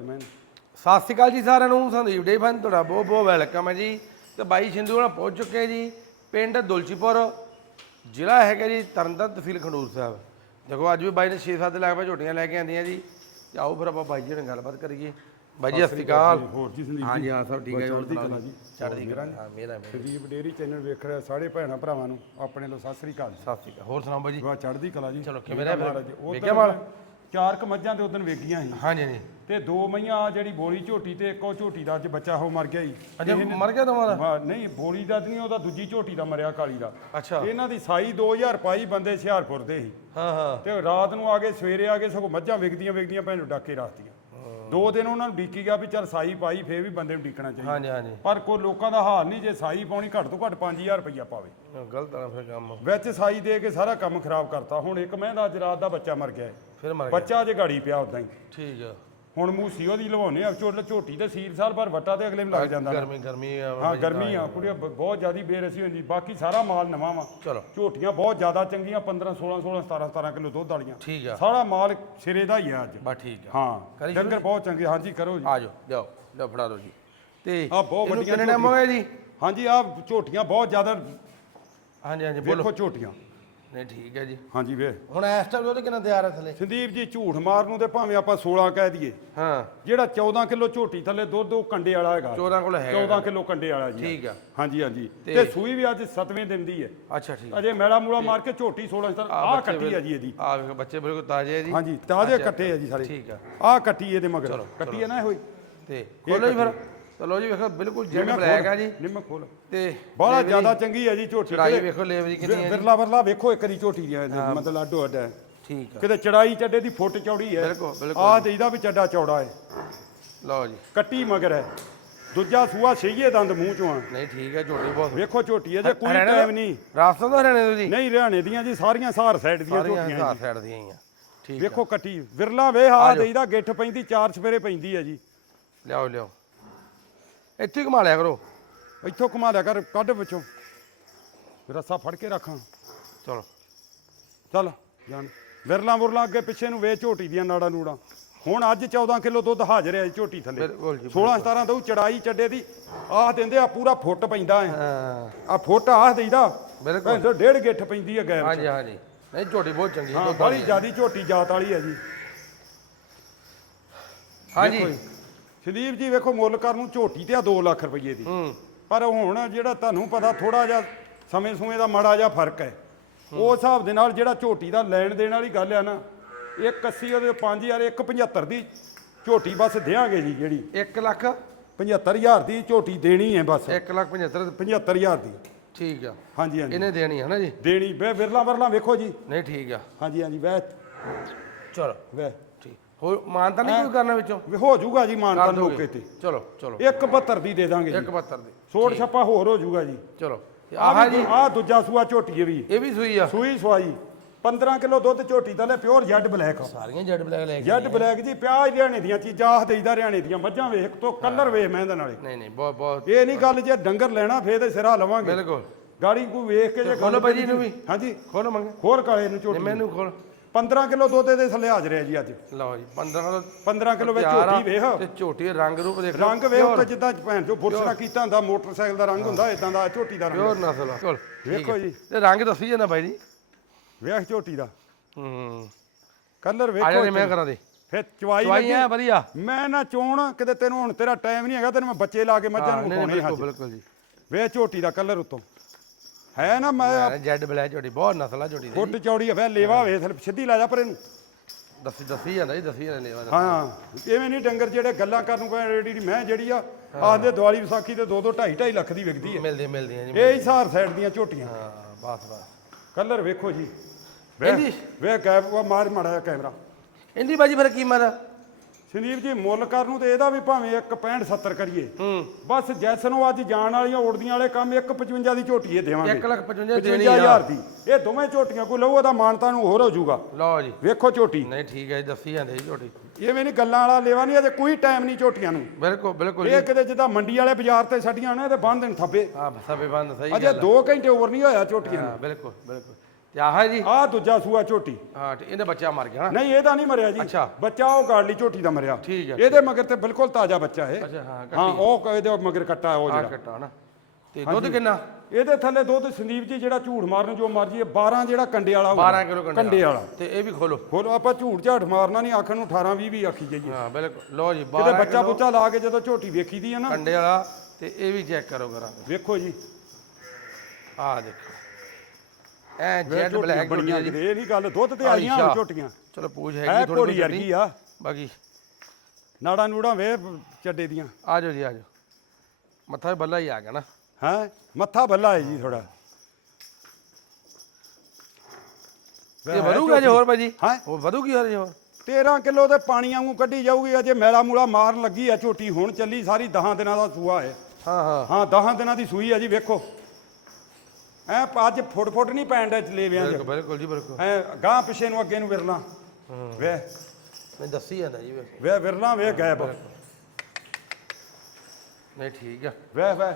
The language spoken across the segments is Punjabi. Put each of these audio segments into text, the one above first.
ਸਤਿ ਸ਼੍ਰੀ ਅਕਾਲ ਜੀ ਸਾਰਿਆਂ ਨੂੰ ਸੰਦੀਪ ਡੇ ਫਨ ਤੁਹਾਡਾ ਬਹੁਤ ਬਹੁਤ ਵੈਲਕਮ ਹੈ ਜੀ। ਤੇ ਬਾਈ ਸਿੰਧੂ ਨਾਲ ਪਹੁੰਚ ਚੁੱਕੇ ਜੀ ਪਿੰਡ ਦੁਲਚੀਪੁਰ ਜ਼ਿਲ੍ਹਾ ਹੈਗਾ ਜੀ ਤਰਨਤਾਰਨ ਤਹਿਸੀਲ ਖੰਡੂਰ ਸਾਹਿਬ। ਦੇਖੋ ਅੱਜ ਵੀ ਬਾਈ ਨੇ 6-7 ਲੱਖ ਰੁਪਏ ਝੋਟੀਆਂ ਲੈ ਕੇ ਆਂਦੀਆਂ ਜੀ। ਤੇ ਆਓ ਫਿਰ ਆਪਾਂ ਬਾਈ ਜੀ ਨਾਲ ਗੱਲਬਾਤ ਕਰੀਏ। ਬਾਈ ਜੀ ਸਤਿ ਸ਼੍ਰੀ ਅਕਾਲ। ਹੋਰ ਜੀ ਸੰਦੀਪ ਹਾਂਜੀ ਹਾਂ ਸਭ ਠੀਕ ਹੈ ਜੀ ਚੜ੍ਹਦੀ ਕਲਾ ਜੀ। ਚੜ੍ਹਦੀ ਕਲਾ ਹਾਂ ਮੇਰਾ ਮੇਰਾ ਸੰਦੀਪ ਡੇਰੀ ਚੈਨਲ ਵੇਖ ਰਿਹਾ ਸਾਰੇ ਭੈਣਾਂ ਭਰਾਵਾਂ ਨੂੰ ਆਪਣੇ ਲੋ ਸਤਿ ਸ੍ਰੀ ਅਕਾਲ ਜੀ। ਸਤਿ ਸ਼੍ਰੀ ਅਕਾਲ। ਹੋਰ ਸੁਣਾਓ ਬਾਈ ਜੀ? ਵਾ ਚੜ੍ਹਦੀ ਕਲਾ ਜੀ। ਚਲੋ, ਕਿਵੇਂ ਰਿਹਾ ਫਿਰ? ਜੀ। ਵੇਖਿਆ ਮਾਲ? ਚਾਰ ਕ ਮੱਝਾਂ ਤੇ ਉਦੋਂ ਵੇਗੀਆਂ ਸੀ। ਹਾਂਜੀ ਹਾਂਜੀ। ਤੇ ਦੋ ਮਈਆਂ ਜਿਹੜੀ ਬੋਲੀ ਝੋਟੀ ਤੇ ਇੱਕੋ ਝੋਟੀ ਦਾ ਅੱਜ ਬੱਚਾ ਹੋ ਮਰ ਗਿਆ ਜੀ। ਅਜੇ ਮਰ ਗਿਆ ਤੁਹਾਡਾ ਵਾ ਨਹੀਂ ਬੋਲੀ ਦਾ ਨਹੀਂ ਉਹਦਾ ਦੂਜੀ ਝੋਟੀ ਦਾ ਮਰਿਆ ਕਾਲੀ ਦਾ। ਅੱਛਾ। ਇਹਨਾਂ ਦੀ ਸਾਈ 2000 ਪਾਈ ਬੰਦੇ ਹੁਸ਼ਿਆਰਪੁਰ ਦੇ ਸੀ। ਹਾਂ ਹਾਂ। ਤੇ ਰਾਤ ਨੂੰ ਆ ਕੇ ਸਵੇਰੇ ਆ ਕੇ ਸਗੋਂ ਮੱਝਾਂ ਵਿਕਦੀਆਂ ਵਿਕਦੀਆਂ ਭੈਣ ਨੂੰ ਡਾਕੇ ਰਾਤੀਆਂ ਦੋ ਦਿਨ ਉਹਨਾਂ ਨੂੰ ਡੀਕੀ ਗਿਆ ਵੀ ਚੱਲ ਸਾਈ ਪਾਈ ਫੇਰ ਵੀ ਬੰਦੇ ਨੂੰ ਡੀਕਣਾ ਚਾਹੀਦਾ। ਹਾਂਜੀ ਹਾਂਜੀ। ਪਰ ਕੋਈ ਲੋਕਾਂ ਦਾ ਹਾਲ ਨਹੀਂ ਜੇ ਸਾਈ ਪਾਉਣੀ ਘੱਟ ਤੋਂ ਘੱਟ 5000 ਰੁਪਈਆ ਪਾਵੇ। ਗਲਤ ਆ ਫਿਰ ਕੰਮ। ਵਿੱਚ ਸਾਈ ਦੇ ਕੇ ਸਾਰਾ ਕੰਮ ਖਰਾਬ ਕਰਤਾ। ਹੁਣ ਇੱਕ ਮਹਿੰਦਾ ਦਾ ਅੱਜ ਰਾਤ ਦਾ ਬੱਚਾ ਮਰ ਗਿਆ। ਹੈ। ਫਿਰ ਮਰ ਗਿਆ। ਬੱਚਾ ਅਜੇ ਗਾੜੀ ਪਿਆ ਉਦਾਂ ਹੀ। ਠੀਕ ਆ। ਹੁਣ ਮੂਸੀ ਉਹਦੀ ਲਵਾਉਨੇ ਆ ਝੋਟ ਝੋਟੀ ਤੇ ਸੀਲ ਸਾਲ ਭਰ ਵੱਟਾ ਤੇ ਅਗਲੇ ਨੂੰ ਲੱਗ ਜਾਂਦਾ। ਗਰਮੀ ਗਰਮੀ ਆ ਹਾਂ ਗਰਮੀ ਆ ਕੁੜੀਆਂ ਬ- ਬਹੁਤ ਜ਼ਿਆਦੀ ਬੇਰਸੀ ਹੁੰਦੀ ਬਾਕੀ ਸਾਰਾ ਮਾਲ ਨਵਾਂ ਵਾ। ਚਲੋ। ਝੋਟੀਆਂ ਬਹੁਤ ਜ਼ਿਆਦਾ ਚੰਗੀਆਂ 15 16 16 17 17 ਕਿਲੋ ਦੁੱਧ ਵਾਲੀਆਂ। ਠੀਕ ਆ। ਸਾਰਾ ਮਾਲ ਸਿਰੇ ਦਾ ਹੀ ਆ ਅੱਜ। ਬਸ ਠੀਕ ਆ। ਹਾਂ ਡੰਗਰ ਬਹੁਤ ਚੰਗੇ। ਹਾਂਜੀ ਕਰੋ ਜੀ। ਆ ਜਾਓ ਲਓ ਫੜਾ ਦਿਓ ਜੀ। ਤੇ ਆਹ ਬਹੁਤ ਵੱਡੀਆਂ ਕਿੰਨੇ ਟਾਈਮ ਹੋ ਗਿਆ ਜੀ? ਹਾਂਜੀ ਆ ਝੋਟੀਆਂ ਬਹੁਤ ਜ਼ਿਆਦਾ ਹਾਂਜੀ ਹਾਂਜੀ ਬੋਲੋ। ਵੇਖੋ ਝੋਟੀਆਂ। ਨਹੀਂ ਠੀਕ ਹੈ ਜੀ। ਹਾਂਜੀ ਵੇ। ਹੁਣ ਇਸ ਟਾਈਮ ਉਹਦੇ ਕਿੰਨਾ ਤਿਆਰ ਹੈ ਥੱਲੇ? ਸੰਦੀਪ ਜੀ ਝੂਠ ਮਾਰ ਨੂੰ ਤੇ ਭਾਵੇਂ ਆਪਾਂ 16 ਕਹਿ ਦਈਏ। ਹਾਂ। ਜਿਹੜਾ 14 ਕਿਲੋ ਝੋਟੀ ਥੱਲੇ ਦੁੱਧ ਉਹ ਕੰਡੇ ਵਾਲਾ ਹੈਗਾ। 14 ਕੋਲ ਹੈਗਾ। 14 ਕਿਲੋ ਕੰਡੇ ਵਾਲਾ ਜੀ। ਠੀਕ ਆ। ਹਾਂਜੀ ਹਾਂਜੀ। ਤੇ- ਸੂਈ ਵੀ ਅੱਜ 7ਵੇਂ ਦਿਨ ਦੀ ਹੈ। ਅੱਛਾ ਠੀਕ। ਅਜੇ ਮੈਲਾ ਮੂਲਾ ਮਾਰ ਕੇ ਝੋਟੀ 16 ਸਰ ਆਹ ਬੱਚੇ ਕੱਟੀ ਹੈ ਜੀ ਇਹਦੀ। ਆ ਬੱਚੇ ਬਿਲਕੁਲ ਤਾਜ਼ੇ ਹੈ ਜੀ। ਹਾਂਜੀ ਤਾਜ਼ੇ ਕੱਟੇ ਆ ਜੀ ਸਾਰੇ। ਠੀਕ ਆ। ਆਹ ਕੱਟੀ ਇਹਦੇ ਮਗਰ। ਕੱਟੀ ਹੈ ਨਾ ਇਹ ਹੋਈ ਤੇ ਖੋਲੋ ਜੀ ਫਿਰ। ਚਲੋ ਜੀ ਵੇਖੋ ਬਿਲਕੁਲ ਜੈਡ ਬਲੈਕ ਆ ਜੀ। ਨਿੰਮ ਖੋਲ। ਤੇ ਬੜਾ ਜ਼ਿਆਦਾ ਚੰਗੀ ਹੈ ਜੀ ਝੋਟੀ। ਚੜਾਈ ਵੇਖੋ ਲੇਵ ਜੀ ਕਿੰਨੀ ਹੈ ਜੀ। ਵਿਰਲਾ ਵਰਲਾ ਵੇਖੋ ਇੱਕ ਦੀ ਝੋਟੀ ਦੀ ਹੈ। ਮਤਲਬ ਅੱਡੋ ਅੱਡ ਹੈ। ਠੀਕ ਆ। ਕਿਤੇ ਚੜਾਈ ਚੱਡੇ ਦੀ ਫੁੱਟ ਚੌੜੀ ਹੈ। ਬਿਲਕੁਲ ਬਿਲਕੁਲ ਆਹ ਤੇ ਇਹਦਾ ਵੀ ਚੱਡਾ ਚੌੜਾ ਹੈ। ਲਓ ਜੀ। ਕੱਟੀ ਮਗਰ ਹੈ। ਦੂਜਾ ਸੂਆ ਸਹੀਏ ਦੰਦ ਮੂੰਹ ਚੋਂ ਆ। ਨਹੀਂ ਠੀਕ ਹੈ ਝੋਟੀ ਬਹੁਤ ਵੇਖੋ ਝੋਟੀ ਹੈ ਜੇ ਕੋਈ ਟਾਈਮ ਨਹੀਂ। ਰਾਸਤਾ ਤੋਂ ਹਰਿਆਣੇ ਤੋਂ ਜੀ ਨਹੀਂ ਹਰਿਆਣੇ ਦੀਆਂ ਜੀ ਸਾਰੀਆਂ ਸਾਰ ਸਾਈਡ ਦੀਆਂ ਝੋਟੀਆਂ ਜੀ। ਸਾਈਡ ਦੀਆਂ ਹੀ ਆ। ਠੀਕ ਆ। ਵੇਖੋ ਕੱਟੀ ਵਿਰਲਾ ਵੇ ਆ ਦੇਈਦਾ ਗਿੱਠ ਪੈਂਦੀ ਚਾਰ ਸਵੇਰੇ ਪੈਂਦੀ ਹੈ ਜੀ। ਲਿਆਓ ਲਿਆਓ। ਇੱਥੇ ਹੀ ਘੁਮਾ ਲਿਆ ਕਰੋ। ਇੱਥੋਂ ਘੁਮਾ ਲਿਆ ਕਰ ਕੱਢ ਵਿੱਚੋਂ। ਰੱਸਾ ਫੜ ਕੇ ਰੱਖਾਂ ਚਲੋ। ਚੱਲ ਜਾਣ। ਵਿਰਲਾ ਮੁਰਲਾ ਅੱਗੇ ਪਿੱਛੇ ਨੂੰ ਵੇ ਝੋਟੀ ਦੀਆਂ ਨਾੜਾਂ ਨੂੜਾਂ। ਹੁਣ ਅੱਜ 14 ਕਿਲੋ ਦੁੱਧ ਹਾਜ਼ਰ ਹੈ ਝੋਟੀ ਥੱਲੇ। ਬਿਲਕੁਲ ਜੀ 16 17 ਦਊ ਚੜਾਈ ਚੱਡੇ ਦੀ। ਆਹ ਦਿੰਦੇ ਆ ਪੂਰਾ ਫੁੱਟ ਪੈਂਦਾ ਹੈ ਹਾਂ। ਆ ਫੁੱਟ ਆਹ ਦੇਈਦਾ। ਬਿਲਕੁਲ। ਭੈਣ ਡੇਢ ਗਿੱਠ ਪੈਂਦੀ ਹੈ ਗੈਰ ਹਾਂਜੀ ਹਾਂਜੀ। ਨਹੀਂ ਝੋਟੀ ਬਹੁਤ ਚੰਗੀ ਹੈ ਹਾਂ ਦੁੱਧ ਬੜੀ ਵਾਲੀ। ਜਿਆਦੀ ਝੋਟੀ ਜਾਤ ਵਾਲੀ ਹੈ ਜੀ। ਹਾਂਜੀ। ਜੀ। ਸੰਦੀਪ ਜੀ ਵੇਖੋ ਮੁੱਲ ਕਰਨ ਨੂੰ ਝੋਟੀ ਤੇ ਆ 2 ਲੱਖ ਰੁਪਏ ਦੀ। ਪਰ ਹੁਣ ਜਿਹੜਾ ਤੁਹਾਨੂੰ ਪਤਾ ਥੋੜਾ ਜਿਹਾ ਸਮੇਂ ਸਮੇਂ ਦਾ ਮਾੜਾ ਜਿਹਾ ਫ਼ਰਕ ਹੈ। ਉਸ ਹਿਸਾਬ ਦੇ ਨਾਲ ਜਿਹੜਾ ਝੋਟੀ ਦਾ ਲੈਣ ਦੇਣ ਵਾਲੀ ਗੱਲ ਆ ਨਾ ਇੱਕ 80 ਉਹਦੇ 5000 ਇੱਕ 75 ਦੀ ਝੋਟੀ ਬਸ ਦੇਾਂਗੇ ਜੀ ਜਿਹੜੀ। 1 ਲੱਖ? 75000 ਦੀ ਝੋਟੀ ਦੇਣੀ ਹੈ ਬਸ। 1 ਲੱਖ 75 75000 ਦੀ। ਠੀਕ ਆ। ਹਾਂਜੀ ਹਾਂਜੀ। ਇਹਨੇ ਦੇਣੀ ਹੈ ਨਾ ਜੀ? ਦੇਣੀ। ਵੇ ਵਿਰਲਾ ਵਰਲਾ ਵੇਖੋ ਜੀ। ਨਹੀਂ ਠੀਕ ਆ। ਹਾਂਜੀ ਹਾਂਜੀ ਵੈ ਚਲੋ। ਵੈ ਹੋਰ ਮਾਨਤਾ ਨਹੀਂ ਕੋਈ ਕਰਨਾ ਵਿੱਚੋਂ? ਵੀ ਹੋ ਜਾਊਗਾ ਜੀ ਮਾਨਤਾ ਕਰ ਲੋਕੇ ਦੋਗੇ। ਤੇ। ਚਲੋ ਚਲੋ। 172 ਦੀ ਦੇ ਦਾਂਗੇ ਜੀ। 172 ਦੇ। ਛੋੜ ਛੱਪਾ ਹੋਰ ਹੋ ਜਾਊਗਾ ਜੀ। ਚਲੋ। ਆਹ ਆਹ ਜੀ। ਆ ਦੂਜਾ ਸੂਆ ਝੋਟੀ ਇਹ ਵੀ। ਇਹ ਵੀ ਸੂਈ ਆ। ਸੂਈ ਸਵਾਈ। 15 ਕਿਲੋ ਦੁੱਧ ਝੋਟੀ ਥੱਲੇ ਪਿਓਰ ਜੈਡ ਬਲੈਕ ਸਾਰੀਆਂ ਜੈਡ ਬਲੈਕ ਲੈ ਕੇ ਜੈਡ ਬਲੈਕ ਜੀ ਪਿਆਜ਼ ਹਰਿਆਣੇ ਦੀਆਂ ਚੀਜ਼ਾਂ ਆਹ ਦੇਈਦਾ ਹਰਿਆਣੇ ਦੀਆਂ। ਮੱਝਾਂ ਵੇਖ ਤੋ ਕਲਰ ਵੇਖ ਮੈਂ ਇਹਦੇ ਨਾਲੇ। ਨਹੀਂ ਨਹੀਂ ਬਹੁਤ ਬਹੁਤ। ਇਹ ਨਹੀਂ ਗੱਲ ਜੇ ਡੰਗਰ ਲੈਣਾ ਫੇਰ ਤੇ ਸਿਰਾ ਲਵਾਂਗੇ। ਬਿਲਕੁਲ। ਗਾੜੀ ਕੋਈ ਵੇਖ ਕੇ ਜੇ ਖੋਲੋ ਭਾਈ ਜੀ ਇਹਨੂੰ ਵੀ। ਹਾਂਜੀ। ਖੋਲ ਮੰਗੇ। ਹੋਰ ਕਾਲੇ ਨੂੰ ਝੋਟੀ ਮੈਨੂੰ ਖੋਲ। 15 ਕਿਲੋ ਦੁੱਧ ਦੇ ਥੱਲੇ ਹਾਜ਼ਰ ਹੈ ਜੀ ਅੱਜ। ਲਓ ਜੀ 15 ਦਾ 15 ਕਿਲੋ ਵਿੱਚ ਆ, ਝੋਟੀ ਵੇਖ। ਤੇ ਝੋਟੀ ਰੰਗ ਰੂਪ ਦੇਖ ਰੰਗ ਵੇਖ ਉੱਤੇ ਜਿੱਦਾਂ ਭੈਣ ਚੋ ਫੁਰਸਣਾ ਕੀਤਾ ਹੁੰਦਾ ਮੋਟਰਸਾਈਕਲ ਦਾ ਰੰਗ ਹੁੰਦਾ ਇਦਾਂ ਦਾ ਝੋਟੀ ਦਾ ਰੰਗ। ਪਿਓਰ ਨਸਲ ਆ। ਵੇਖੋ ਜੀ। ਤੇ ਰੰਗ ਦੱਸੀ ਜਾਂਦਾ ਬਾਈ ਜੀ। ਵੇਖ ਝੋਟੀ ਦਾ। ਹੂੰ। ਕਲਰ ਆ ਜਾ ਵੇਖੋ ਮੈਂ ਕਰਾਂ ਦੇ। ਫਿਰ ਚਵਾਈ ਚਵਾਈ ਐ ਵਧੀਆ। ਮੈਂ ਨਾ ਚੋਣ ਕਿਤੇ ਤੈਨੂੰ ਹੁਣ ਤੇਰਾ ਟਾਈਮ ਨਹੀਂ ਹੈਗਾ ਤੈਨੂੰ ਮੈਂ ਬੱਚੇ ਲਾ ਕੇ ਮੱਝਾਂ ਹਾਂ, ਨੂੰ ਬਿਲਕੁਲ ਅੱਜ। ਬਿਲਕੁਲ ਜੀ। ਵੇ ਝੋਟੀ ਦਾ ਕਲਰ ਉੱਤੋਂ। ਹੈ ਨਾ ਮੈਂ ਜੈਡ ਬਲੈਕ ਝੋਟੀ ਬਹੁਤ ਨਸਲ ਆ ਝੋਟੀ ਦੀ ਫੁੱਟ ਚੌੜੀ ਹੈ ਵੇ ਲੇਵਾ ਵੇ ਥਲੇ ਸਿੱਧੀ ਲਾ ਜਾ ਪਰ ਇਹਨੂੰ ਦੱਸੀ ਦੱਸੀ ਜਾਂਦਾ ਜੀ ਦੱਸੀ ਜਾਂਦਾ ਲੇਵਾ ਦਾ। ਹਾਂ ਐਵੇਂ ਨਹੀਂ ਡੰਗਰ ਜਿਹੜੇ ਗੱਲਾਂ ਕਰਨ ਨੂੰ ਪੈ ਰੇਡੀ ਮੈਂ ਜਿਹੜੀ ਆ ਆਖਦੇ ਦੀਵਾਲੀ ਵਿਸਾਖੀ ਤੇ 2 2 2.5 2.5 ਲੱਖ ਦੀ ਵਿਕਦੀ ਹੈ ਮਿਲਦੀਆਂ ਮਿਲਦੀਆਂ ਜੀ ਇਹ ਹੀ ਸਾਰ ਸਾਈਡ ਦੀਆਂ ਝੋਟੀਆਂ। ਹਾਂ ਬਸ ਬਸ। ਕਲਰ ਵੇਖੋ ਜੀ। ਇਹਦੀ- ਵੇ ਕੈਪ ਮਾਰ ਮਾੜਾ ਜਿਹਾ ਕੈਮਰਾ। ਇਹਦੀ ਬਾਜੀ ਫਿਰ ਕੀਮਤ ਆ? ਸੰਦੀਪ ਜੀ ਮੁੱਲ ਕਰਨ ਨੂੰ ਤੇ ਇਹਦਾ ਵੀ ਭਾਵੇਂ 1.65 70 ਕਰੀਏ। ਬਸ ਜੈਸ ਨੂੰ ਅੱਜ ਜਾਣ ਵਾਲੀਆਂ ਉੜਦੀਆਂ ਵਾਲੇ ਕੰਮ 1.55 ਦੀ ਝੋਟੀ ਇਹ ਦੇਵਾਂਗੇ। 1 ਲੱਖ 55 ਦੇਣੀ ਆ। 55000 ਦੀ। ਇਹ ਦੋਵੇਂ ਝੋਟੀਆਂ ਕੋਈ ਲਊ ਉਹਦਾ ਮਾਨਤਾ ਨੂੰ ਹੋਰ ਹੋ ਜਾਊਗਾ। ਲਓ ਜੀ। ਵੇਖੋ ਝੋਟੀ। ਨਹੀਂ ਠੀਕ ਹੈ ਦੱਸੀ ਜਾਂਦੇ ਝੋਟੀ। ਐਵੇਂ ਨਹੀਂ ਗੱਲਾਂ ਵਾਲਾ ਲੇਵਾ ਨਹੀਂ ਅਜੇ ਕੋਈ ਟਾਈਮ ਨਹੀਂ ਝੋਟੀਆਂ ਨੂੰ। ਬਿਲਕੁਲ ਬਿਲਕੁਲ ਇਹ ਕਿਤੇ ਜਿੱਦਾਂ ਮੰਡੀ ਵਾਲੇ ਬਾਜ਼ਾਰ ਤੇ ਛੱਡੀਆਂ ਨੇ ਤੇ ਬੰਦ ਦੇਣ ਥੱਬੇ। ਹਾਂ ਸਭੇ ਬੰਦ ਸਹੀ ਅਜੇ ਗੱਲ ਆ। 2 ਘੰਟੇ ਓਵਰ ਨਹੀਂ ਹੋਇਆ ਝੋਟੀਆਂ ਨੂੰ। ਬਿਲਕੁਲ ਬਿਲਕੁਲ। ਤੇ ਆਹ ਜੀ? ਆਹ ਦੂਜਾ ਸੂਆ ਝੋਟੀ। ਹਾਂ ਤੇ ਇਹਦਾ ਬੱਚਾ ਮਰ ਗਿਆ ਨਾ। ਨਹੀਂ ਇਹਦਾ ਨਹੀਂ ਮਰਿਆ ਜੀ। ਅੱਛਾ। ਬੱਚਾ ਉਹ ਗਾੜਲੀ ਝੋਟੀ ਦਾ ਮਰਿਆ। ਠੀਕ ਹੈ, ਇਹਦੇ ਮਗਰ ਤੇ ਬਿਲਕੁਲ ਤਾਜ਼ਾ ਬੱਚਾ ਹੈ ਅੱਛਾ ਹਾਂ ਹਾਂ ਉਹ ਇਹਦੇ ਮਗਰ ਕੱਟਾ ਉਹ ਆ ਜਿਹੜਾ। ਕੱਟਾ ਨਾ। ਤੇ ਦੁੱਧ ਕਿੰਨਾ? ਇਹਦੇ ਥੱਲੇ ਦੁੱਧ ਸੰਦੀਪ ਜੀ ਜਿਹੜਾ ਝੂਠ ਮਾਰਨ ਜੋ ਮਰਜ਼ੀ ਹੈ 12 ਜਿਹੜਾ ਕੰਡੇ ਵਾਲਾ ਹੋਊਗਾ। 12 ਕਿਲੋ ਕੰਡੇ ਕੰਡੇ ਵਾਲਾ। ਤੇ ਇਹ ਵੀ ਖੋਲੋ। ਹੋਰ ਆਪਾਂ ਝੂਠ ਝਾਠ ਮਾਰਨਾ ਨਹੀਂ ਆਖਣ ਨੂੰ 18 20 ਵੀ ਆਖੀ ਜਾਈਏ। ਹਾਂ ਬਿਲਕੁਲ। ਲਓ ਜੀ ਕਿਤੇ 12 ਬੱਚਾ ਬੁੱਚਾ ਲਾ ਕੇ ਜਦੋਂ ਝੋਟੀ ਵੇਖੀ ਦੀ ਹੈ ਨਾ। ਕੰਡੇ ਵਾਲਾ ਤੇ ਇਹ ਵੀ ਚੈੱਕ ਕਰੋ ਕਰਾਂ ਵੇਖੋ ਜੀ। ਆ ਦੇਖੋ। ਐ ਜੈਡ ਬਲੈਕ ਬੜੀਆਂ ਝੋਟੀ ਇਹ ਨਹੀਂ ਗੱਲ ਦੁੱਧ ਤੇ ਆਈਆਂ। ਹੁਣ ਝੋਟੀਆਂ। ਚਲੋ ਪੂਛ ਹੈਗੀ ਥੋੜੀ ਵਰਗੀ ਆ। ਬਾਕੀ। ਨਾੜਾ ਨੂੜਾ ਵੇ ਚੱਡੇ ਦੀਆਂ। ਆ ਜਾਓ ਜੀ ਆ ਜਾਓ ਮੱਥਾ ਬੱਲਾ ਹੀ ਆ ਗਿਆ ਨਾ। ਹੈ? ਮੱਥਾ ਬੱਲਾ ਹੈ ਜੀ ਥੋੜਾ ਤੇ ਵਧੂਗਾ ਜੇ ਹੋਰ ਭਾਜੀ? ਹੈਂ? ਉਹ ਵਧੂਗੀ ਹੋਰ ਜੇ ਹੋਰ? 13 ਕਿਲੋ ਦੇ ਪਾਣੀ ਵਾਂਗੂ ਕੱਢੀ ਜਾਊਗੀ ਅਜੇ ਮੈਲਾ ਮੂਲਾ ਮਾਰਨ ਲੱਗੀ ਆ ਝੋਟੀ ਹੁਣ ਚੱਲੀ ਸਾਰੀ 10 ਦਿਨਾਂ ਦਾ ਸੂਆ ਹੈ। ਹਾਂ ਹਾਂ। ਹਾਂ 10 ਦਿਨਾਂ ਦੀ ਸੂਈ ਆ ਜੀ ਵੇਖੋ। ਐ ਅੱਜ ਫੁੱਟ ਫੁੱਟ ਨਹੀਂ ਪੈਣ ਦਾ ਲੇਵਿਆਂ 'ਚ। ਬਿਲਕੁਲ ਬਿਲਕੁਲ ਜੀ ਬਿਲਕੁਲ। ਐ ਗਾਂ ਪਿਛੇ ਨੂੰ ਅੱਗੇ ਨੂੰ ਵਿਰਲਾ। ਵੇ ਮੈਂ ਦੱਸੀ ਜਾਂਦਾ ਜੀ ਵੇ ਵਿਰਲਾ ਵੇ ਗੈਬ ਨਹੀਂ ਠੀਕ ਆ। ਵੇ ਵੇ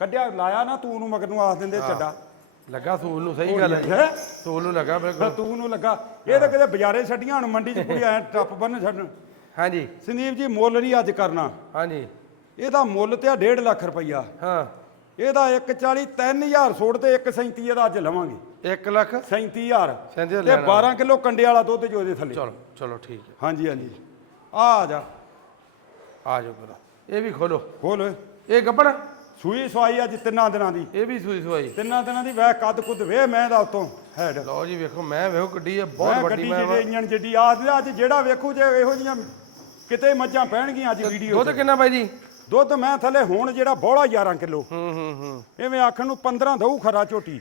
ਕੱਢਿਆ ਲਾਇਆ ਨਾ ਤੂੰ ਨੂੰ ਮਗਰ ਨੂੰ ਆਖ ਦਿੰਦੇ ਚੱਡਾ। ਲੱਗਾ ਸੂਲ ਨੂੰ ਸਹੀ ਗੱਲ ਹੈ ਸੂਲ ਨੂੰ ਲੱਗਾ ਬਿਲਕੁਲ। ਤੂੰ ਨੂੰ ਲੱਗਾ। ਇਹ ਤਾਂ ਕਿਤੇ ਬਾਜ਼ਾਰੇ ਛੱਡੀਆਂ ਹੁਣ ਮੰਡੀ 'ਚ ਕੁੜੀ ਐ ਟੱਪ ਬੰਨ ਛੱਡਣ। ਹਾਂਜੀ। ਸੰਦੀਪ ਜੀ ਮੁੱਲ ਨਹੀਂ ਅੱਜ ਕਰਨਾ। ਹਾਂਜੀ। ਇਹਦਾ ਮੁੱਲ ਤੇ ਆ 1.5 ਲੱਖ ਰੁਪਈਆ। ਹਾਂ। ਇਹਦਾ 140 3000 ਸੋੜ ਤੇ 137 ਇਹਦਾ ਅੱਜ ਲਵਾਂਗੇ। 1 ਲੱਖ? 37000 ਸੈਂਤੀ ਤੇ ਲੈਣਾ। 12 ਕਿਲੋ ਕੰਡੇ ਵਾਲਾ ਦੁੱਧ ਜੋ ਇਹਦੇ ਥੱਲੇ। ਚਲੋ ਚਲੋ ਠੀਕ ਹੈ। ਹਾਂਜੀ ਹਾਂਜੀ। ਆ ਆ ਜਾ। ਆ ਜਾਓ ਫਿਰ ਇਹ ਵੀ ਖੋਲੋ। ਖੋਲ। ਓਏ। ਇਹ ਗੱਬੜ? ਸੂਈ ਸਵਾਈ ਅੱਜ ਤਿੰਨਾਂ ਦਿਨਾਂ ਦੀ। ਇਹ ਵੀ ਸੂਈ ਸਵਾਈ। ਤਿੰਨਾਂ ਦਿਨਾਂ ਦੀ ਵਹਿ ਕੱਦ ਕੁੱਦ ਵੇ ਮੈਂ ਦਾ ਉਤੋਂ ਹੈਡ ਲਓ ਜੀ ਵੇਖੋ ਮੈਂ ਵੇਖੋ ਗੱਡੀ ਹੈ ਮੈਂ ਬਹੁਤ ਵੱਡੀ ਗੱਡੀ ਮੈਂ ਜਿਹੜੇ ਇੰਜਣ ਜਿੱਡੀ ਅੱਜ ਜਿਹੜਾ ਵੇਖੂ ਜੇ ਇਹੋ ਜੀਆਂ ਕਿਤੇ ਮੱਝਾਂ ਪੈਣਗੀਆਂ ਅੱਜ ਵੀਡੀਓ ਦੁੱਧ ਕਿੰਨਾ ਬਾਈ ਜੀ? ਦੁੱਧ ਮੈਂ ਥੱਲੇ ਹੁਣ ਜਿਹੜਾ ਬੋਲਾ 11 ਕਿਲੋ। ਹੂੰ ਹੂੰ ਹੂੰ। ਐਵੇਂ ਆਖਣ ਨੂੰ 15 ਦਊ ਖਰਾ ਝੋਟੀ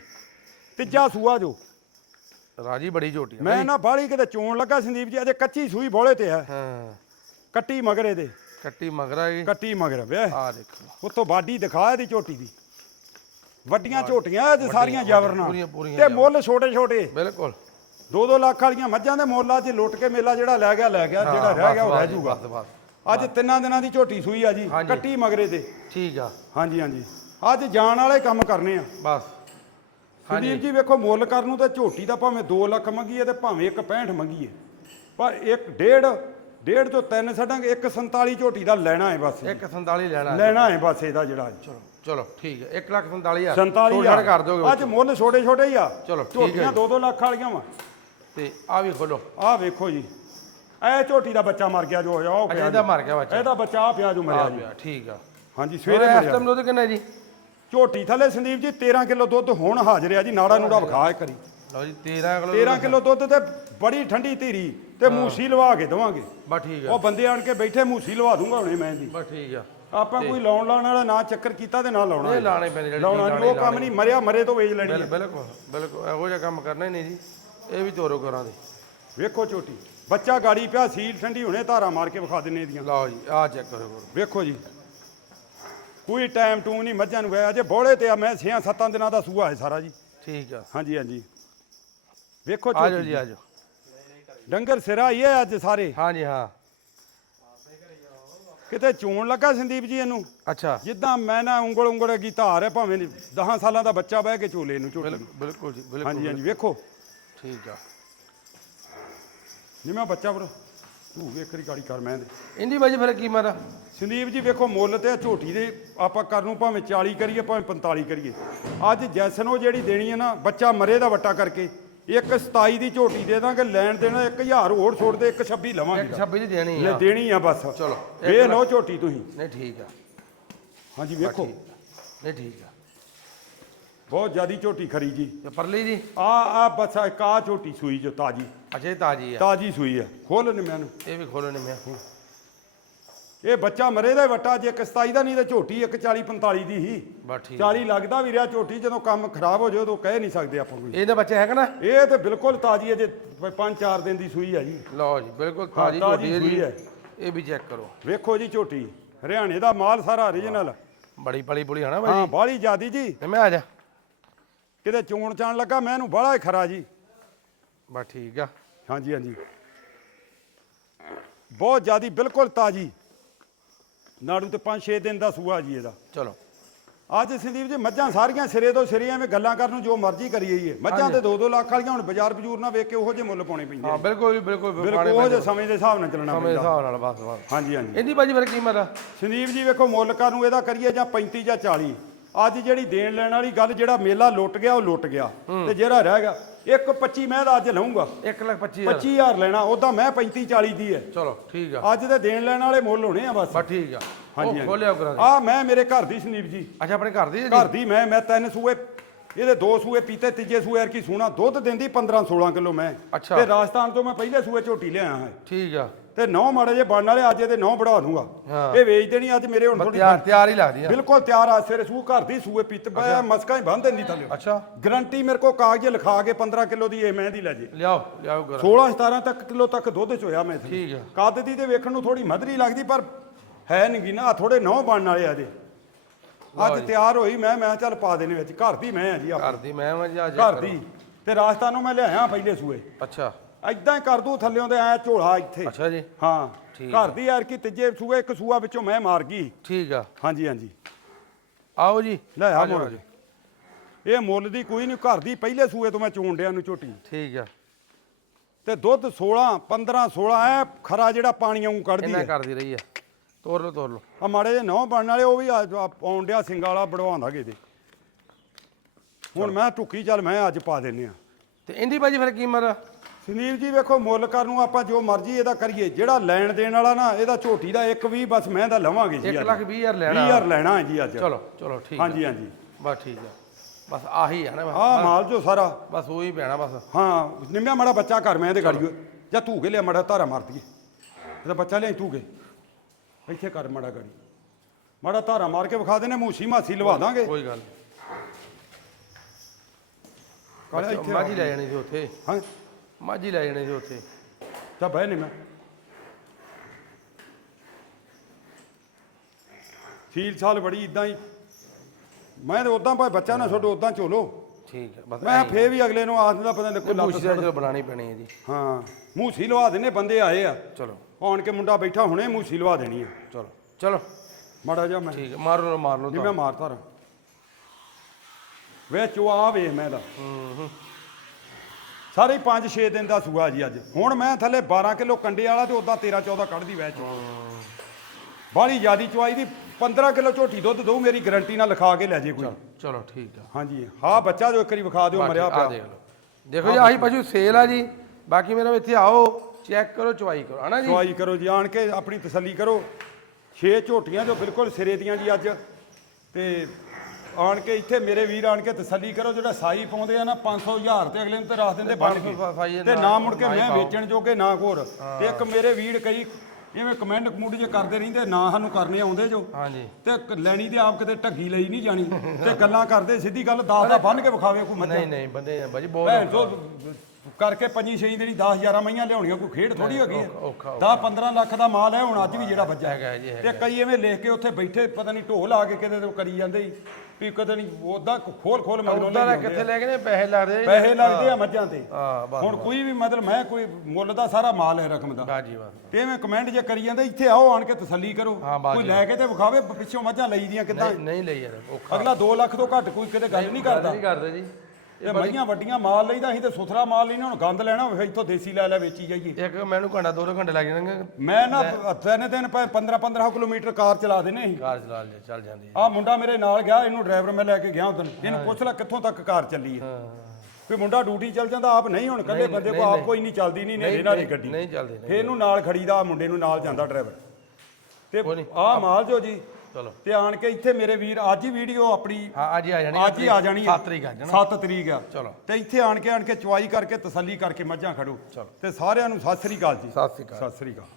ਤੀਜਾ ਸੂਆ ਜੋ। ਰਾਜੀ ਬੜੀ ਝੋਟੀ ਆ। ਮੈਂ ਨਾ ਬਾਹਲੀ ਕਿਤੇ ਚੋਣ ਲੱਗਾ ਸੰਦੀਪ ਜੀ ਅਜੇ ਕੱਚੀ ਸੂਈ ਬੋਲੇ ਤੇ ਹੈ। ਹਾਂ। ਕੱਟੀ ਮਗਰ ਇਹਦੇ ਕੱਟੀ ਮਗਰਾ ਗਈ ਕੱਟੀ ਮਗਰ ਵੇ। ਆ ਦੇਖੋ। ਉੱਤੋਂ ਬਾਡੀ ਦਿਖਾ ਇਹਦੀ ਝੋਟੀ ਦੀ। ਵੱਡੀਆਂ ਝੋਟੀਆਂ ਅੱਜ ਸਾਰੀਆਂ ਜਾਵਰਨਾ। ਪੂਰੀਆਂ- ਪੂਰੀਆਂ ਤੇ ਮੁੱਲ ਛੋਟੇ ਛੋਟੇ। ਬਿਲਕੁਲ। 2-2 ਲੱਖ ਵਾਲੀਆਂ ਮੱਝਾਂ ਦੇ ਮੁੱਲ ਅੱਜ ਲੁੱਟ ਕੇ ਮੇਲਾ ਜਿਹੜਾ ਲੈ ਗਿਆ ਲੈ ਗਿਆ ਜਿਹੜਾ ਰਹਿ ਗਿਆ ਉਹ ਰਹਿ ਜਾਊਗਾ। ਬਸ ਬਸ। ਅੱਜ ਤਿੰਨਾਂ ਦਿਨਾਂ ਦੀ ਝੋਟੀ ਸੂਈ ਆ ਜੀ ਹਾਂਜੀ। ਕੱਟੀ ਮਗਰੇ ਤੇ। ਠੀਕ ਆ। ਹਾਂਜੀ ਹਾਂਜੀ। ਅੱਜ ਜਾਣ ਵਾਲੇ ਕੰਮ ਕਰਨੇ ਆ। ਬਸ। ਸੰਦੀਪ ਜੀ ਵੇਖੋ ਮੁੱਲ ਕਰਨ ਨੂੰ ਤੇ ਝੋਟੀ ਦਾ ਭਾਵੇਂ 2 ਲੱਖ ਮੰਗੀਏ ਤੇ ਭਾਵੇਂ 1.65 ਮੰਗੀਏ। ਪਰ ਇੱਕ ਡੇਢ ਡੇਢ ਤੋਂ ਤਿੰਨ ਛੱਡਾਂਗੇ 147 ਝੋਟੀ ਦਾ ਲੈਣਾ ਹੈ ਬਸ 147 ਲੈਣਾ ਹੈ। ਲੈਣਾ ਹੈ ਬਸ ਇਹਦਾ ਜਿਹੜਾ ਚਲੋ ਚਲੋ ਠੀਕ ਹੈ। 1 ਲੱਖ 47000 47 ਛੋੜ ਕਰ ਦੋਗੇ ਅੱਜ ਮੁੱਲ ਛੋਟੇ ਛੋਟੇ ਹੀ ਆ। ਚਲੋ, ਠੀਕ ਹੈ ਝੋਟੀਆਂ 2-2 ਲੱਖ ਵਾਲੀਆਂ ਵਾ। ਤੇ ਆ ਵੀ ਖੋਲੋ। ਆਹ ਵੇਖੋ ਜੀ। ਇਹ ਝੋਟੀ ਦਾ ਬੱਚਾ ਮਰ ਗਿਆ ਜੋ ਹੋਇਆ ਉਹ ਅੱਛਾ ਪਿਆ ਇਹਦਾ ਮਰ ਗਿਆ ਬੱਚਾ। ਇਹਦਾ ਬੱਚਾ ਆ ਪਿਆ ਜੋ ਮਰਿਆ ਜੀ। ਠੀਕ ਆ। ਹਾਂਜੀ ਸਵੇਰੇ ਸਵੇਰੇ ਇਸ ਮਰਿਆ। ਟਾਈਮ ਦੁੱਧ ਕਿੰਨਾ ਜੀ? ਝੋਟੀ ਥੱਲੇ ਸੰਦੀਪ ਜੀ 13 ਕਿਲੋ ਦੁੱਧ ਹੁਣ ਹਾਜ਼ਰ ਆ ਜੀ ਨਾੜਾ ਨੂੜਾ ਵਿਖਾ ਇੱਕ ਕਰੀ ਲਓ ਜੀ 13 ਕਿਲੋ 13 ਕਿਲੋ ਦੁੱਧ ਤੇ ਬੜੀ ਠੰਡੀ ਧੀਰੀ ਤੇ ਮੂਸੀ ਲਵਾ ਕੇ ਦਵਾਂਗੇ। ਬਸ ਠੀਕ ਆ। ਉਹ ਬੰਦੇ ਆਣ ਕੇ ਬੈਠੇ ਮੂਸੀ ਲਵਾ ਦੂੰਗਾ ਹੁਣੇ ਮੈਂ ਦੀ ਬਸ ਠੀਕ ਆ। ਆਪਾਂ ਕੋਈ ਲਾਉਣ ਲਾਉਣ ਵਾਲਾ ਨਾ ਚੱਕਰ ਕੀਤਾ ਤੇ ਨਾ ਲਾਉਣਾ ਇਹ ਲਾਣੇ ਪੈਣੇ ਜਿਹੜੇ ਲਾਉਣਾ ਉਹ ਕੰਮ ਨਹੀਂ ਮਰਿਆ ਮਰੇ ਤੋਂ ਵੇਚ ਲੈਣੀ ਬਿਲ- ਹੈ। ਬਿਲਕੁਲ ਬਿਲਕੁਲ ਇਹੋ ਜਿਹਾ ਕੰਮ ਕਰਨਾ ਹੀ ਨਹੀਂ ਜੀ। ਇਹ ਵੀ ਤੋਰੋ ਕਰਾਂ ਦੇ। ਵੇਖੋ ਝੋਟੀ। ਬੱਚਾ ਗਾੜੀ ਪਿਆ ਸੀਲ ਠੰਡੀ ਹੁਣੇ ਧਾਰਾ ਮਾਰ ਕੇ ਵਿਖਾ ਦਿੰਨੇ ਇਹਦੀਆਂ ਲਓ ਜੀ ਆ ਚੈੱਕ ਕਰੋ ਵੇਖੋ ਜੀ। ਕੋਈ ਟਾਈਮ ਟੂਮ ਨਹੀਂ ਮੱਝਾਂ ਨੂੰ ਗਿਆ ਅਜੇ ਬੋਲੇ ਤੇ ਆ ਮੈਂ 6-7 ਦਿਨਾਂ ਦਾ ਸੂਆ ਹੈ ਸਾਰਾ ਜੀ। ਠੀਕ ਆ। ਹਾਂਜੀ ਹਾਂਜੀ। ਵੇਖੋ ਆ ਜਾਓ ਜੀ ਆ ਜਾਓ। ਡੰਗਰ ਸਿਰਾ ਹੀ ਹੈ ਅੱਜ ਸਾਰੇ। ਹਾਂ ਜੀ ਹਾਂ। ਕਿਤੇ ਚੋਣ ਲੱਗਾ ਸੰਦੀਪ ਜੀ ਇਹਨੂੰ? ਅੱਛਾ। ਜਿੱਦਾਂ ਮੈਂ ਨਾ ਉਂਗਲ ਉਂਗਲ ਅਗੀ ਧਾਰ ਹੈ ਭਾਵੇਂ 10 ਸਾਲਾਂ ਦਾ ਬੱਚਾ ਬਹਿ ਕੇ ਝੋਲੇ ਨੂੰ। ਬਿਲਕੁਲ ਬਿਲਕੁਲ ਜੀ ਬਿਲਕੁਲ ਹਾਂਜੀ ਹਾਂਜੀ ਵੇਖੋ। ਠੀਕ ਆ। ਜਿਵੇਂ ਬੱਚਾ ਬਰ ਤੂੰ ਵੇਖ ਰੀ ਗਾੜੀ ਕਰ ਮੈਂ ਦੇ ਇੰਦੀ ਬਾਜੀ ਫਿਰ ਕੀ ਮਾਰਾ? ਸੰਦੀਪ ਜੀ ਵੇਖੋ ਮੁੱਲ ਤੇ ਝੋਟੀ ਦੇ ਆਪਾਂ ਕਰ ਨੂੰ ਭਾਵੇਂ 40 ਕਰੀਏ ਭਾਵੇਂ 45 ਕਰੀਏ। ਅੱਜ ਜੈਸਨੋ ਜਿਹੜੀ ਦੇਣੀ ਹੈ ਨਾ ਬੱਚਾ ਮਰੇ ਦਾ ਵੱਟਾ ਕਰਕੇ ਇੱਕ 27 ਦੀ ਝੋਟੀ ਦੇ ਦਾਂਗੇ ਲੈਣ ਦੇਣਾ 1000 ਹੋਰ ਛੋੜ ਦੇ 126 ਲਵਾਂਗੇ। 126 ਦੀ ਦੇਣੀ ਲੈ ਆ ਦੇਣੀ ਆ ਬਸ। ਚਲੋ, ਵੇਖ ਲਓ ਝੋਟੀ ਤੁਸੀਂ। ਨਹੀਂ ਠੀਕ ਆ। ਹਾਂਜੀ ਵੇਖੋ। ਨਹੀਂ ਠੀਕ ਆ। ਬਹੁਤ ਜ਼ਿਆਦੀ ਝੋਟੀ ਖਰੀ ਜੀ ਤੇ ਪਰਲੀ ਜੀ? ਆ ਆ ਬਸ ਇੱਕ ਆਹ ਝੋਟੀ ਸੂਈ ਜੋ ਤਾਜੀ। ਅਜੇ ਤਾਜੀ ਆ। ਤਾਜੀ ਸੂਈ ਹੈ ਖੋਲ ਨੇ ਮੈਨੂੰ। ਇਹ ਵੀ ਖੋਲੋ ਨੇ ਮੈਂ। ਇਹ ਬੱਚਾ ਮਰੇ ਦਾ ਹੀ ਵੱਟਾ ਜੇ ਇੱਕ 27 ਦਾ ਨਹੀਂ ਤੇ ਝੋਟੀ ਇੱਕ 40 45 ਦੀ ਹੀ। ਬਸ ਠੀਕ 40 ਲੱਗਦਾ ਵੀ ਰਿਹਾ ਝੋਟੀ ਜਦੋਂ ਕੰਮ ਖਰਾਬ ਹੋ ਜਾਏ ਉਦੋਂ ਕਹਿ ਨਹੀਂ ਸਕਦੇ ਆਪਾਂ ਕੋਈ। ਇਹਦਾ ਬੱਚਾ ਹੈਗਾ ਨਾ? ਇਹ ਤੇ ਬਿਲਕੁਲ ਤਾਜੀ ਹੈ ਜੇ 5-4 ਦਿਨ ਦੀ ਸੂਈ ਹੈ ਜੀ। ਲਓ ਜੀ ਬਿਲਕੁਲ ਹਾਂ, ਤਾਜੀ ਝੋਟੀ ਹੈ ਜੀ। ਸੂਈ ਹੈ। ਇਹ ਵੀ ਚੈੱਕ ਕਰੋ। ਵੇਖੋ ਜੀ ਝੋਟੀ ਹਰਿਆਣੇ ਦਾ ਮਾਲ ਸਾਰਾ ਓਰੀਜਨਲ ਬੜੀ ਪਲੀ ਪੁਲੀ ਹਨਾ ਹਾਂ ਬਾਈ ਬਾਹਲੀ ਜਿਆਦੀ ਜੀ। ਤੇ ਮੈਂ ਆ ਜਾ। ਕਿਤੇ ਚੋਣ ਚਾਣ ਲੱਗਾ ਮੈਂ ਇਹਨੂੰ ਬਾਹਲਾ ਹੀ ਖਰਾ ਜੀ। ਬਸ ਠੀਕ ਆ। ਹਾਂਜੀ ਹਾਂਜੀ। ਬਹੁਤ ਜਿਆਦੀ ਬਿਲਕੁਲ ਤਾਜੀ। ਨਾੜੂ ਤੇ 5-6 ਦਿਨ ਦਾ ਸੂਆ ਜੀ ਇਹਦਾ। ਚਲੋ। ਅੱਜ ਸੰਦੀਪ ਜੀ ਮੱਝਾਂ ਸਾਰੀਆਂ ਸਿਰੇ ਤੋਂ ਸਿਰੇ ਐਵੇਂ ਗੱਲਾਂ ਕਰਨ ਨੂੰ ਜੋ ਮਰਜ਼ੀ ਕਰੀ ਜਾਈਏ। ਮੱਝਾਂ ਤੇ 2-2 ਲੱਖ ਵਾਲੀਆਂ ਹੁਣ ਬਾਜ਼ਾਰ ਬਜੂਰ ਨਾ ਵੇਖ ਕੇ ਉਹੋ ਜਿਹੇ ਮੁੱਲ ਪਾਉਣੇ ਪੈਂਦੇ ਹਾਂ ਬਿਲਕੁਲ ਜੀ ਬਿਲਕੁਲ ਬਿਲਕੁਲ ਉਹੋ ਜਿਹੇ ਸਮੇਂ ਦੇ ਹਿਸਾਬ ਨਾਲ ਚੱਲਣਾ ਸਮੇਂ ਦੇ ਪੈਂਦਾ। ਹਿਸਾਬ ਨਾਲ ਬਸ ਬਸ। ਹਾਂਜੀ ਹਾਂਜੀ। ਇਹਦੀ ਭਾਜੀ ਫਿਰ ਕੀਮਤ? ਆ ਸੰਦੀਪ ਜੀ ਵੇਖੋ ਮੁੱਲ ਕਰਨ ਨੂੰ ਇਹਦਾ ਕਰੀਏ ਜਾਂ 35 ਜਾਂ 40 ਅੱਜ ਜਿਹੜੀ ਦੇਣ ਲੈਣ ਵਾਲੀ ਗੱਲ ਜਿਹੜਾ ਮੇਲਾ ਲੁੱਟ ਗਿਆ ਉਹ ਲੁੱਟ ਗਿਆ। ਤੇ ਜਿਹੜਾ ਰਹਿ ਗਿਆ ਇੱਕ 25 ਮੈਂ ਦਾ ਅੱਜ ਲਵਾਂਗਾ 1 ਲੱਖ 25 ਹਜ਼ਾਰ। 25000 ਲੈਣਾ ਉਦਾਂ ਮੈਂ 35 40 ਦੀ ਹੈ। ਚਲੋ ਠੀਕ ਆ। ਅੱਜ ਦੇ ਦੇਣ ਲੈਣ ਵਾਲੇ ਮੁੱਲ ਹੋਣੇ ਆ ਬਸ। ਬਸ ਠੀਕ ਆ। ਹਾਂਜੀ, ਖੋਲਿਆ ਕਰਾਂ ਆ ਮੈਂ ਮੇਰੇ ਘਰ ਦੀ ਸੰਦੀਪ ਜੀ। ਅੱਛਾ ਆਪਣੇ ਘਰ ਦੀ ਘਰ ਦੀ ਮੈਂ ਮੈਂ ਤਿੰਨ ਸੂਏ ਇਹਦੇ ਦੋ ਸੂਏ ਪੀਤੇ ਤੀਜੇ ਸੂਏ ਯਾਰ ਕੀ ਸੂਣਾ। ਦੁੱਧ ਦਿੰਦੀ 15 16 ਕਿਲੋ ਮੈਂ। ਤੇ ਰਾਜਸਥਾਨ ਤੋਂ ਮੈਂ ਪਹਿਲੇ ਸੂਏ ਝੋਟੀ ਲਿਆਇਆ ਹਾਂ। ਠੀਕ ਆ। ਤੇ ਨੌ ਮਾੜੇ ਜੇ ਬਣਨ ਵਾਲੇ ਅੱਜ ਇਹਦੇ ਨੌ ਵੜਾ ਦੂੰਗਾ। ਇਹ ਵੇਚ ਦੇਣੀ ਅੱਜ ਮੇਰੇ ਹੁਣ ਥੋੜੀ ਤਿਆਰ ਤਿਆਰ ਹੀ ਲੱਗਦੀ ਆ। ਬਿਲਕੁਲ ਤਿਆਰ ਆ ਸਵੇਰੇ ਸੂ ਘਰ ਦੀ ਸੂਏ ਪੀਤ ਪਿਆ ਮਸਕਾਂ ਹੀ ਬੰਨ ਦਿੰਦੀ ਥੱਲੇ। ਅੱਛਾ। ਗਰੰਟੀ ਮੇਰੇ ਕੋ ਕਾਗਜ਼ ਲਿਖਾ ਕੇ 15 ਕਿਲੋ ਦੀ ਇਹ ਮੈਂ ਦੀ ਲੈ ਜੇ। ਲਿਆਓ ਲਿਆਓ ਗਰ 16 17 ਤੱਕ ਕਿਲੋ ਤੱਕ ਦੁੱਧ ਚੋਇਆ ਮੈਂ। ਠੀਕ ਆ। ਕੱਦ ਦੀ ਤੇ ਵੇਖਣ ਨੂੰ ਥੋੜੀ ਮਧਰੀ ਲੱਗਦੀ ਪਰ ਹੈ ਨਹੀਂ ਗੀ ਨਾ ਥੋੜੇ ਨੌ ਬਣਨ ਵਾਲੇ ਆ ਇਹਦੇ ਅੱਜ ਤਿਆਰ ਹੋਈ ਮੈਂ ਮੈਂ ਚੱਲ ਪਾ ਦੇਣੇ ਵਿੱਚ। ਘਰ ਦੀ ਮੈਂ ਆ ਜੀ। ਘਰ ਦੀ ਮੈਂ ਵਾਂ ਜੀ ਅੱਜ ਘਰ ਦੀ। ਤੇ ਰਾਜਸਥਾਨੋਂ ਮੈਂ ਲਿਆਇਆ ਪਹਿਲੇ ਸੂਏ। ਅੱਛਾ। ਐਦਾਂ ਹੀ ਕਰ ਦੂ ਥੱਲਿਓਂ ਤੇ ਐ ਝੋਲਾ ਇੱਥੇ। ਅੱਛਾ ਜੀ। ਹਾਂ ਠੀਕ ਘਰ ਦੀ ਯਾਰ ਕੀ ਤੀਜੇ ਸੂਏ ਇੱਕ ਸੂਆ ਵਿੱਚੋਂ ਮੈਂ ਮਾਰ ਗਈ। ਠੀਕ ਆ। ਹਾਂਜੀ ਹਾਂਜੀ। ਆਓ ਜੀ। ਲੈ ਆ ਮੋੜ। ਇਹ ਮੁੱਲ ਦੀ ਕੋਈ ਨਹੀਂ ਘਰ ਦੀ ਪਹਿਲੇ ਸੂਏ ਤੋਂ ਮੈਂ ਚੋਣ ਡਿਆ ਨੂੰ ਝੋਟੀ। ਠੀਕ ਆ। ਤੇ ਦੁੱਧ 16 15 16 ਐ ਖਰਾ ਜਿਹੜਾ ਪਾਣੀ ਵਾਂਗੂ ਕੱਢਦੀ ਹੈ। ਕਰਦੀ ਰਹੀ ਆ। ਤੋਰ ਲਓ ਤੋਰ ਲਓ। ਆ ਮਾੜੇ ਜੇ ਨੌ ਬਣਨ ਵਾਲੇ ਉਹ ਵੀ ਆ- ਆ ਪਾਉਣ ਡਿਆ ਸਿੰਗਾ ਵਾਲਾ ਬੜਵਾਉਂਦਾ ਕਿਤੇ ਹੁਣ ਮੈਂ ਟੁੱਕੀ ਚੱਲ ਮੈਂ ਅੱਜ ਪਾ ਦਿੰਨੇ ਆ ਤੇ ਇਹਦੀ ਭਾਜੀ ਫਿਰ ਕੀਮਤ ਸੁਨੀਲ ਜੀ ਵੇਖੋ ਮੁੱਲ ਕਰਨ ਨੂੰ ਆਪਾਂ ਜੋ ਮਰਜ਼ੀ ਇਹਦਾ ਕਰੀਏ ਜਿਹੜਾ ਲੈਣ ਦੇਣ ਵਾਲਾ ਨਾ ਇਹਦਾ ਝੋਟੀ ਦਾ ਇੱਕ ਵੀ ਬਸ ਮੈਂ ਦਾ ਲਵਾਂਗੇ ਜੀ 1 ਅੱਜ। ਲੱਖ 20 ਹਜ਼ਾਰ ਲੈਣਾ। ਹਜ਼ਾਰ ਲੈਣਾ ਹੈ ਜੀ ਅੱਜ। ਚਲੋ ਚਲੋ ਠੀਕ ਹਾਂਜੀ ਹਾਂਜੀ। ਬਸ ਠੀਕ ਆ। ਬਸ ਆਹੀ ਆ ਨਾ ਬਸ। ਆਹ ਮਾਲ ਜੋ ਸਾਰਾ। ਬਸ ਉਹੀ ਪੈਣਾ ਬਸ। ਹਾਂ ਨਿੰਮਿਆ ਮਾੜਾ ਬੱਚਾ ਘਰ ਮੈਂ ਇਹਦੇ ਗਾੜੀ ਜਾਂ ਤੂੰ ਕੇ ਲਿਆ ਮਾੜਾ ਧਾਰਾ ਮਾਰ ਦਈਏ। ਇਹਦਾ ਬੱਚਾ ਲਿਆ ਤੂੰ ਕੇ। ਇੱਥੇ ਕਰ ਮਾੜਾ ਗਾੜੀ। ਮਾੜਾ ਧਾਰਾ ਮਾਰ ਕੇ ਵਿਖਾ ਦੇਣੇ ਮੂਸੀ ਮਾਸੀ ਲਵਾ ਦਾਂਗੇ। ਕੋਈ ਗੱਲ। ਕਾਲੇ ਇੱਥੇ ਮਾਝੀ ਲੈ ਜਾਣੀ ਸੀ ਉੱਥੇ। ਹਾਂ। ਮਾਝੀ ਲੈ ਜਾਣੀ ਸੀ ਉੱਥੇ। ਚਾ ਬਹਿ ਨਿੰਮਿਆ ਫੀਲ ਸਾਲ ਬੜੀ ਇਦਾਂ ਹੀ। ਮੈਂ ਤੇ ਉਦਾਂ ਭਾਵੇਂ ਬੱਚਾ ਨਾ ਛੱਡੋ ਉਦਾਂ ਝੋਲੋ। ਠੀਕ ਆ ਬਸ ਮੈਂ ਫੇਰ ਵੀ ਅਗਲੇ ਨੂੰ ਆਸ ਦਾ ਪਤਾ ਨਹੀਂ ਕੋਈ ਲੱਤ ਮੂਛੀ ਦਾ ਚਲੋ ਬਣਾਣੀ ਪੈਣੀ ਹੈ ਜੀ ਹਾਂ ਮੂਸੀ ਲਵਾ ਦੇਣੇ ਬੰਦੇ ਆਏ ਆ। ਚਲੋ। ਆਣ ਕੇ ਮੁੰਡਾ ਬੈਠਾ ਹੁਣੇ ਮੂਸੀ ਲਵਾ ਦੇਣੀ ਆ। ਚਲੋ ਚਲੋ। ਮਾੜਾ ਜਿਹਾ ਮੈਂ ਠੀਕ ਆ ਮਾਰ ਲਓ ਮਾਰ ਲਓ ਜਿਵੇਂ ਮਾਰਤਾ ਰਾਂ ਵੇ ਚੁਆ ਵੇ ਮੈਂ ਦਾ ਹੂੰ ਹੂੰ। ਸਾਰੇ 5-6 ਦਿਨ ਦਾ ਸੂਆ ਜੀ ਅੱਜ। ਹੁਣ ਮੈਂ ਥੱਲੇ 12 ਕਿਲੋ ਕੰਡੇ ਵਾਲਾ ਤੇ ਉਦਾਂ 13 14 ਕੱਢਦੀ ਵੈ ਚ। ਬਾਹਲੀ ਜਿਆਦੀ ਚੁਆਈ ਦੀ 15 ਕਿਲੋ ਝੋਟੀ ਦੁੱਧ ਦਊ ਮੇਰੀ ਗਰੰਟੀ ਨਾਲ ਲਿਖਾ ਕੇ ਲੈ ਜੇ ਕੋਈ। ਚਲੋ ਠੀਕ ਆ। ਹਾਂਜੀ ਹਾਂ ਬੱਚਾ ਜੋ ਇੱਕ ਵਾਰੀ ਵਿਖਾ ਦਿਓ ਮਰਿਆ ਪਿਆ। ਦੇਖ ਲਓ। ਦੇਖੋ ਜੀ ਆਹੀ ਪਸ਼ੂ ਸੇਲ ਆ ਜੀ। ਬਾਕੀ ਮੇਰਾ ਇੱਥੇ ਆਓ ਚੈੱਕ ਕਰੋ ਚੁਆਈ ਕਰੋ ਹਨਾ ਜੀ? ਚੁਆਈ ਕਰੋ ਜੀ ਆਣ ਕੇ ਆਪਣੀ ਤਸੱਲੀ ਕਰੋ। ਛੇ ਝੋਟੀਆਂ ਜੋ ਬਿਲਕੁਲ ਸਿਰੇ ਦੀਆਂ ਜੀ ਅੱਜ। ਤੇ ਆਣ ਕੇ ਇੱਥੇ ਮੇਰੇ ਵੀਰ ਆਣ ਕੇ ਤਸੱਲੀ ਕਰੋ ਜਿਹੜਾ ਸਾਈ ਪਾਉਂਦੇ ਆ ਨਾ 500 ਹਜ਼ਾਰ ਤੇ ਅਗਲੇ ਨੂੰ ਤੇ ਰੱਖ ਦਿੰਦੇ ਬਣ 500 ਕੇ। ਤੇ ਨਾ- ਮੁੜ ਕੇ ਹੀ ਮੈਂ। ਵੇਚਣ ਜੋਗੇ ਨਾ ਕੋਰ ਤੇ ਇੱਕ ਮੇਰੇ ਵੀਰ ਕਈ ਇਵੇਂ ਕਮੈਂਟ ਕਮੂਡ ਜੇ ਕਰਦੇ ਰਹਿੰਦੇ ਨਾ ਸਾਨੂੰ ਕਰਨੇ ਆਉਂਦੇ ਜੋ। ਹਾਂਜੀ। ਤੇ ਲੈਣੀ ਤੇ ਆਪ ਕਿਤੇ ਢੱਗੀ ਲਈ ਨਹੀਂ ਜਾਣੀ। ਤੇ ਗੱਲਾਂ ਕਰਦੇ ਸਿੱਧੀ ਗੱਲ ਦਾਸ ਦਾ ਬੰਨ ਕੇ ਵਿਖਾਵੇ ਕੋਈ ਮੱਝਾਂ। ਨਹੀਂ ਨਹੀਂ ਬੰਦੇ ਬਾਜੀ ਬਹੁਤ ਕਰਕੇ ਪੰਜੀ ਛੇ ਜਿਹੜੀ 10 11 ਮਈਆਂ ਲਿਆਉਣੀਆਂ ਕੋਈ ਖੇਡ ਥੋੜੀ ਹੈਗੀ ਹੈ ਔਖਾ 10 15 ਲੱਖ ਦਾ ਮਾਲ ਹੈ ਹੁਣ ਅੱਜ ਵੀ ਜਿਹੜਾ ਵੱਜਾ ਹੈਗਾ ਹੈ ਜੀ ਹੈਗਾ। ਤੇ ਕਈ ਐਵੇਂ ਲਿਖ ਕੇ ਉੱਥੇ ਬੈਠੇ ਪਤਾ ਨਹੀਂ ਢੋਲ ਆ ਕੇ ਕਿਤੇ ਕਰੀ ਜਾਂਦੇ ਸੀ ਵੀ ਕਦੇ ਨਹੀਂ ਉਹਦਾ ਖੋਲ ਖੋਲ ਮਗਰੋਂ ਉਦਾਂ ਦਾ ਲੈ ਕਿੱਥੇ ਲੈ ਕੇ ਨੇ? ਪੈਸੇ ਲੱਗਦੇ ਪੈਸੇ ਲੱਗਦੇ ਆ ਮੱਝਾਂ ਤੇ। ਹਾਂ ਬਸ ਹੁਣ ਕੋਈ ਵੀ ਮਤਲਬ ਮੈਂ ਕੋਈ ਮੁੱਲ ਦਾ ਸਾਰਾ ਮਾਲ ਹੈ ਰਕਮ ਦਾ। ਬਾਜੀ ਬਸ। ਤੇ ਐਵੇਂ ਕਮੈਂਟ ਜੇ ਕਰੀ ਜਾਂਦੇ ਇੱਥੇ ਆਓ ਆਣ ਕੇ ਤਸੱਲੀ ਕਰੋ। ਹਾਂ, ਬਾਜੀ। ਕੋਈ ਲੈ ਕੇ ਤੇ ਵਿਖਾਵੇ ਪਿੱਛੋਂ ਮੱਝਾਂ ਲਈ ਦੀਆਂ ਕਿੱਦਾਂ? ਨਹੀਂ ਨਹੀਂ ਲਈ ਯਾਰ ਔਖਾ। ਅਗਲਾ 2 ਲੱਖ ਤੋਂ ਘੱਟ ਕੋਈ ਕਿਤੇ ਗੱਲ ਨਹੀਂ ਕਰਦਾ। ਨਹੀਂ ਕਰਦੇ ਜੀ। ਇਹ ਮਈਆਂ ਵੱਡੀਆਂ ਮਾਲ ਲਈਦਾ ਅਸੀਂ ਤੇ ਸੁਥਰਾ ਮਾਲ ਲੈਣਾ ਹੁਣ ਗੰਦ ਲੈਣਾ ਹੋਵੇ ਇੱਥੋਂ ਦੇਸੀ ਲੈ ਲੈ ਵੇਚੀ ਜਾਈਏ। ਇੱਕ ਮੈਨੂੰ ਘੰਟਾ ਦੋ ਦੋ ਘੰਟੇ ਲੱਗ ਜਾਣਗੇ। ਮੈਂ ਨਾ ਤਿੰਨ ਦਿਨ 15 15 ਕਿਲੋਮੀਟਰ ਕਾਰ ਚਲਾ ਦੇਣੇ ਅਸੀਂ ਕਾਰ ਚਲਾ ਲੈ ਚੱਲ ਜਾਂਦੀ ਆ ਮੁੰਡਾ ਮੇਰੇ ਨਾਲ ਗਿਆ ਇਹਨੂੰ ਡਰਾਈਵਰ ਮੈਂ ਲੈ ਕੇ ਗਿਆ ਉਦੋਂ ਇਹਨੂੰ ਪੁੱਛ ਲੈ ਕਿੱਥੋਂ ਤੱਕ ਕਾਰ ਚੱਲੀ ਹੈ। ਵੀ ਮੁੰਡਾ ਡਿਊਟੀ ਚੱਲ ਜਾਂਦਾ ਆਪ ਨਹੀਂ ਹੁਣ ਕੱਲੇ ਬੰਦੇ ਕੋ ਆਪ ਕੋਈ ਨਹੀਂ ਚੱਲਦੀ ਨਹੀਂ ਨੇੜੇ ਨਾਲ ਹੀ ਗੱਡੀ। ਨਹੀਂ ਚੱਲਦੀ ਨਹੀਂ ਫੇਰ ਇਹਨੂੰ ਨਾਲ ਖੜੀਦਾ ਮੁੰਡੇ ਨੂੰ ਨਾਲ ਜਾਂਦਾ ਡਰਾਈਵਰ। ਤੇ। ਆਹ ਮਾਲ ਜੋ ਜੀ ਚਲੋ। ਤੇ ਆਣ ਕੇ ਇੱਥੇ ਮੇਰੇ ਵੀਰ ਅੱਜ ਹੀ ਵੀਡੀਓ ਆਪਣੀ ਹਾਂ ਅੱਜ ਹੀ ਆ ਜਾਣੀ ਅੱਜ ਹੀ ਆ ਜਾਣੀ 7 ਤਰੀਕ ਆ ਜਾਣਾ। 7 ਤਰੀਕ ਆ। ਚਲੋ। ਤੇ ਇੱਥੇ ਆਣ ਕੇ ਆਣ ਕੇ ਚੁਆਈ ਕਰਕੇ ਤਸੱਲੀ ਕਰਕੇ ਮੱਝਾਂ ਖੜੋ। ਚਲੋ। ਤੇ ਸਾਰਿਆਂ ਨੂੰ ਸਤਿ ਸ੍ਰੀ ਅਕਾਲ ਜੀ। ਸਤਿ ਸ਼੍ਰੀ ਅਕਾਲ। ਸਤਿ ਸ੍ਰੀ ਅਕਾਲ।